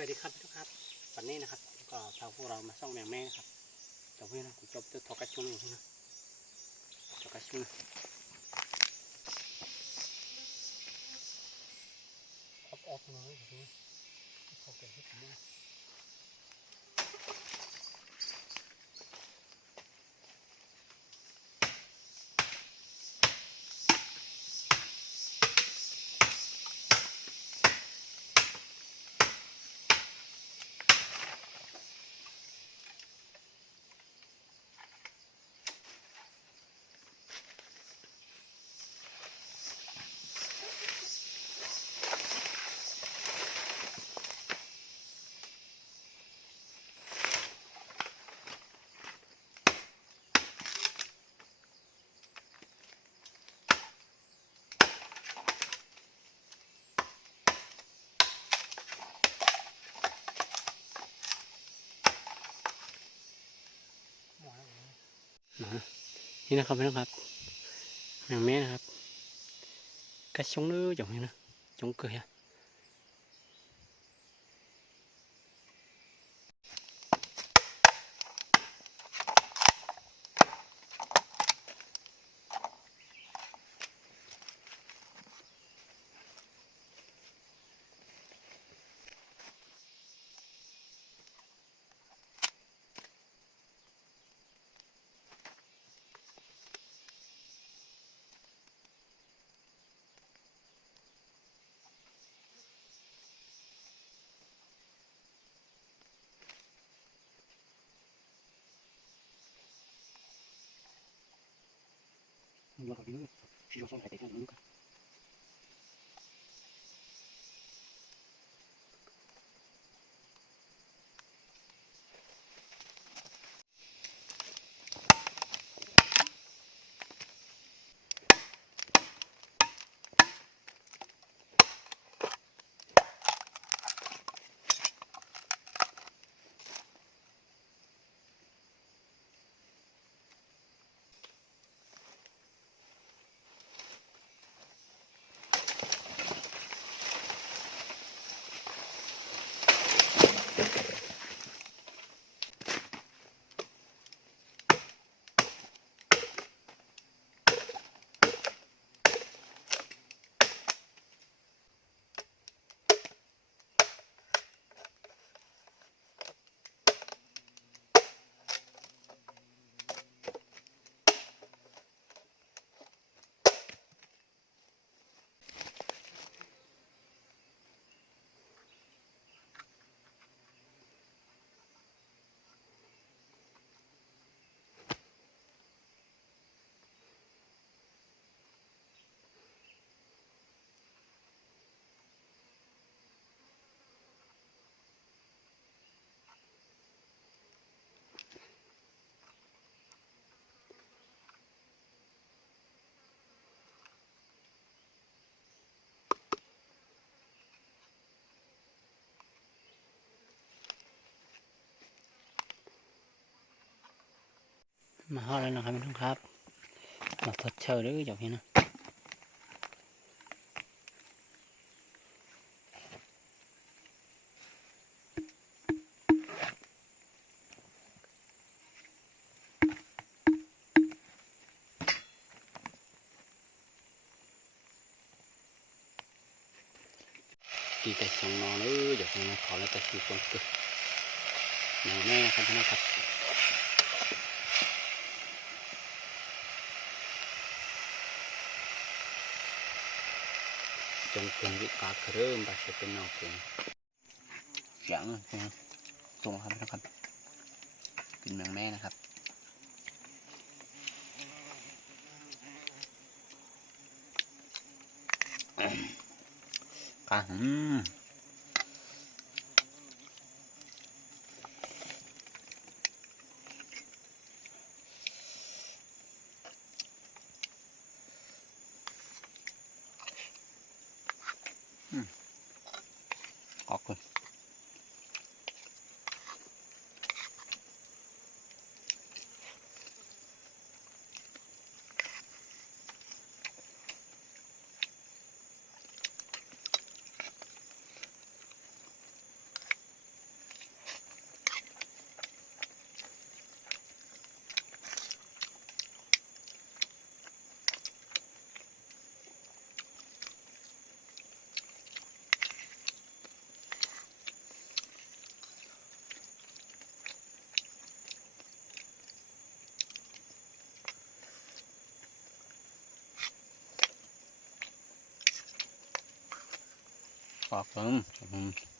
วัสดีครับทุกครับวันนี้นะครับก็พาพวกเรามาส่องแมงแม่ครับจบเพื่อนนะจบตัวทอกระชุ่มอย่างนี้นะทอกระชุ่มออกเลยแบบนี้เขาเกิดที่ผมนะนี่นะครับพี่น้องครับแมงแม่นะครับกระชงเนื้ออย่างนี้นะจงเกยเราเอาไปเลยที่เราซ่อนหายใจกันรู้กันมาห่อแล้วนะครับพี่น้องครับมาทดเชอร์ด้วยอย่างนี้นะตีแต่สองนอนเลยอย่างนี้นะขอแล้วแต่คือคนเกิดแม่ครับพี่น้องครับจงเป็นวิกาเคริ่มบาดเจ็บเป็นนอกเป็นเสียงนะส่งครับนะครับกินแมงแม่นะครับขอบคุณ อกเติม